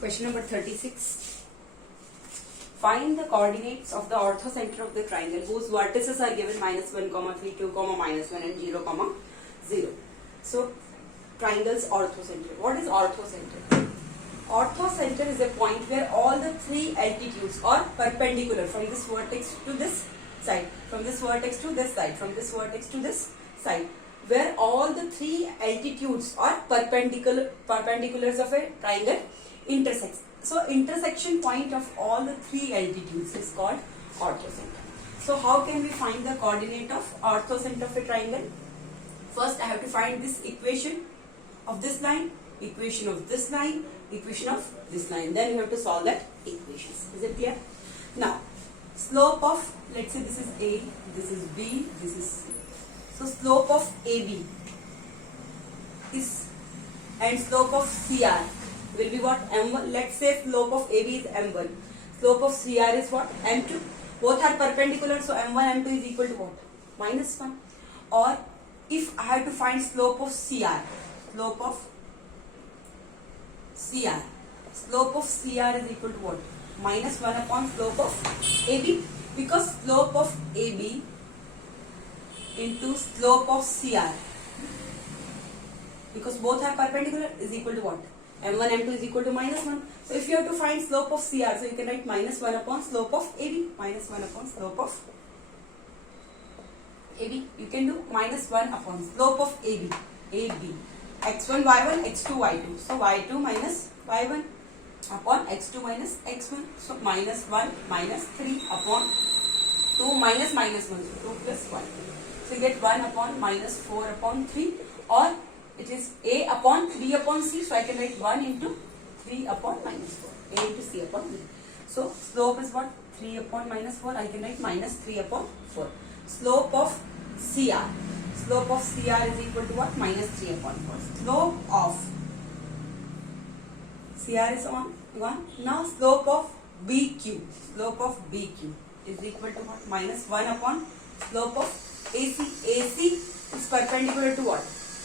Question number 36. Find the coordinates of the orthocenter of the triangle whose vertices are given -1, 3, 2, -1 and 0, 0. So, triangle's orthocenter. What is orthocenter? Orthocenter is a point where all the three altitudes are perpendicular from this vertex to this side, from this vertex to this side, from this vertex to this side, where all the three altitudes are perpendiculars of a triangle intersects. So intersection point of all the three altitudes is called orthocenter. So how can we find the coordinate of orthocenter of a triangle? First I have to find this equation of this line, equation of this line, equation of this line. Then you have to solve that equations. Is it clear? Now slope of, let's say this is A, this is B, this is C. So slope of AB is, and slope of CR will be what? M1. Let's say slope of AB is M1. Slope of CR is what? M2. Both are perpendicular, so M1, M2 is equal to what? -1. Or if I have to find slope of CR, slope of CR is equal to what? -1 upon slope of AB, because slope of AB into slope of CR, because both are perpendicular, is equal to what? M1, M2 is equal to -1. So if you have to find slope of CR, so you can write -1 upon slope of AB, -1 upon slope of AB. You can do -1 upon slope of AB, x1, y1, x2, y2. So y2 minus y1 upon x2 minus x1. So -1 minus 3 upon 2 minus -1, so 2 plus 1. So you get 1 upon -4 upon 3, or it is A upon 3 upon C. So I can write 1 into 3 upon -4. A into C upon B. So slope is what? 3 upon -4. I can write -3 upon 4. Slope of CR. Slope of CR is equal to what? -3 upon 4. Slope of CR is on 1. Now slope of BQ. Slope of BQ is equal to what? -1 upon slope of AC. AC is perpendicular to what?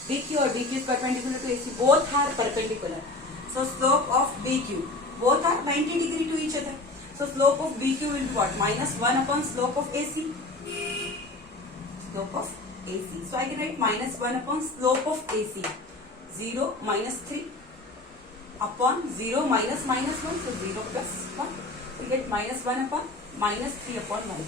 BQ, or BQ is perpendicular to AC. Both are perpendicular. So slope of BQ. Both are 90 degree to each other. So slope of BQ will be what? -1 upon slope of AC. Slope of AC. So I can write -1 upon slope of AC. 0 minus 3 upon 0 minus -1. So 0 plus 1. So you get -1 upon -3 upon 1.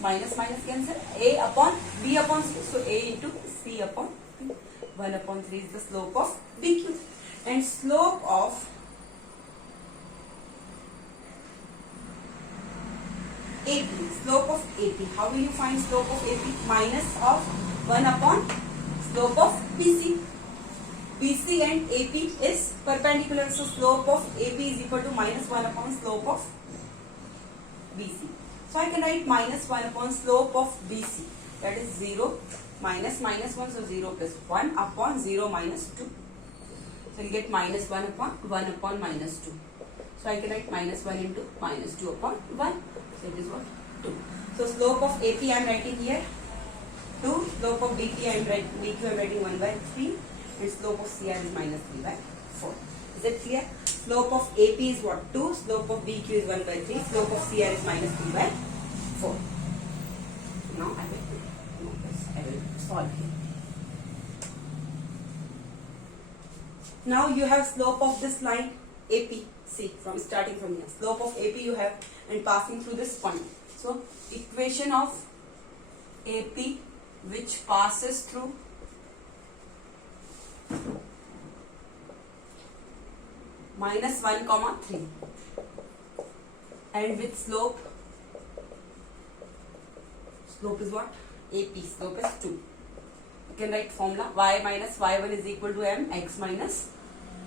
Minus cancel. A upon B upon C. So A into C upon B. 1 upon 3 is the slope of BQ. And slope of AP. Slope of AP. How will you find slope of AP? Minus of 1 upon slope of BC. BC and AP is perpendicular. So slope of AP is equal to -1 upon slope of BC. So I can write -1 upon slope of BC. That is 0 minus -1. So 0 plus 1 upon 0 minus 2. So you get -1 upon 1 upon -2. So I can write -1 into -2 upon 1. So it is what? 2. So slope of AP I am writing here 2. Slope of BQ I am writing 1/3. And slope of CR is -3/4. Is it clear? Slope of AP is what? 2. Slope of BQ is 1/3. Slope of CR is -3/4. Now I will solve here. Now you have slope of this line AP. See, from starting from here, slope of AP you have, and passing through this point. So equation of AP which passes through -1, 3, and with slope is what? AP. Slope is 2. You can write formula y minus y1 is equal to m x minus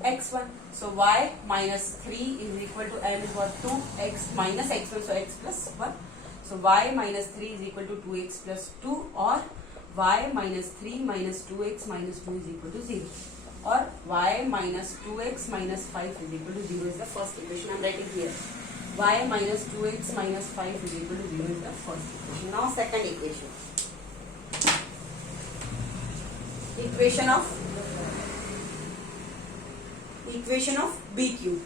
x1. So y minus 3 is equal to m is what? 2x minus x1. So x plus 1. So y minus 3 is equal to 2x plus 2, or y minus 3 minus 2x minus 2 is equal to 0, or y minus 2x minus 5 is equal to 0 is the first equation I am writing here. Y minus 2x minus 5 is equal to 0 is the first equation. Now second equation. Equation of equation of BQ,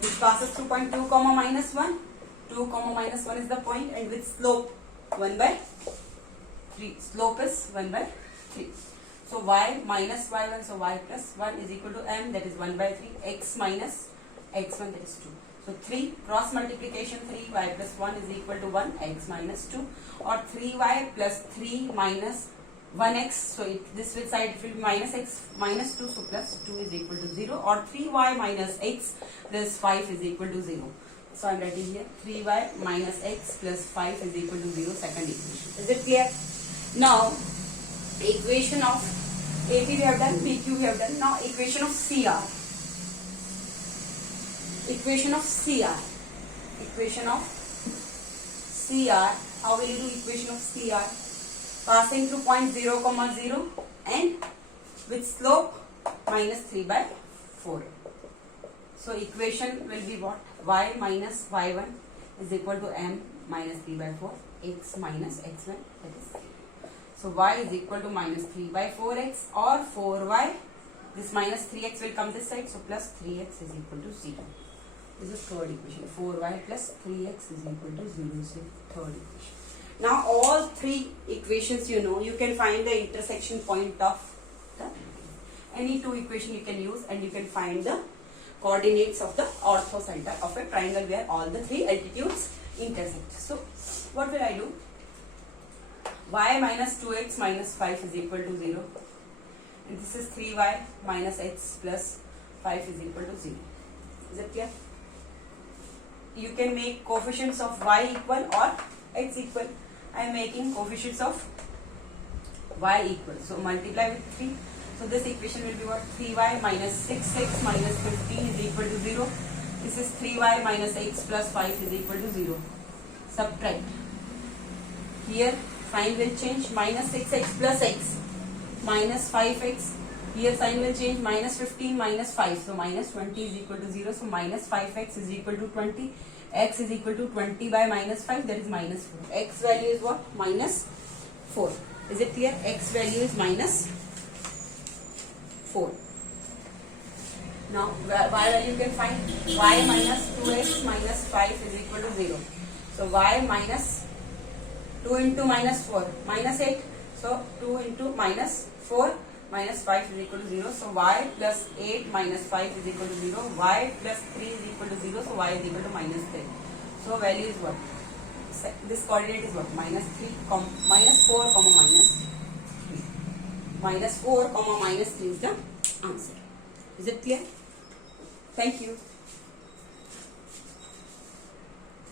which passes through point 2 comma minus 1. 2 comma minus 1 is the point, and with slope 1 by 3. Slope is 1 by 3. So y minus y1, so y plus 1 is equal to m, that is 1 by 3, x minus x1, that is 2. So 3 cross multiplication, 3y plus 1 is equal to 1, x minus 2, or 3y plus 3 minus 1x, so this side it will be minus x minus 2, so plus 2 is equal to 0, or 3y minus x plus 5 is equal to 0. So I am writing here 3y minus x plus 5 is equal to 0, second equation. Is it clear? Now equation of AP we have done, BQ we have done. Now equation of CR. How will you do equation of CR? Passing through point 0 comma 0 and with slope minus 3 by 4. So equation will be what? Y minus y1 is equal to m minus 3 by 4, x minus x1, that is 3. So y is equal to minus 3 by 4x, or 4y, this minus 3x will come this side, so plus 3x is equal to 0. This is third equation. 4y plus 3x is equal to 0 is the third equation. Now all three equations you know, you can find the intersection point of any two equation you can use, and you can find the coordinates of the orthocenter of a triangle where all the three altitudes intersect. So what will I do? Y minus 2x minus 5 is equal to 0, and this is 3y minus x plus 5 is equal to 0. Is it clear? You can make coefficients of y equal or x equal. I am making coefficients of y equal, so multiply with 3. So this equation will be what? 3y minus 6x minus 15 is equal to 0. This is 3y minus x plus 5 is equal to 0. Subtract. Here sign will change, minus 6x plus x minus 5x. Here sign will change, minus 15 minus 5. So minus 20 is equal to 0. So minus 5x is equal to 20. X is equal to 20 by minus 5, that is minus 4. X value is what? Minus 4. Is it clear? X value is minus 4. Now y value you can find. Y minus 2x minus 5 is equal to 0. So y minus 2 into minus 4, minus 8. So 2 into minus 4 minus 5 is equal to 0. So y plus 8 minus 5 is equal to 0. Y plus 3 is equal to 0. So y is equal to minus 3. So value is what? This coordinate is what? Minus 3, minus 4, comma minus 3. Minus 4, comma minus 3 is the answer. Is it clear? Thank you.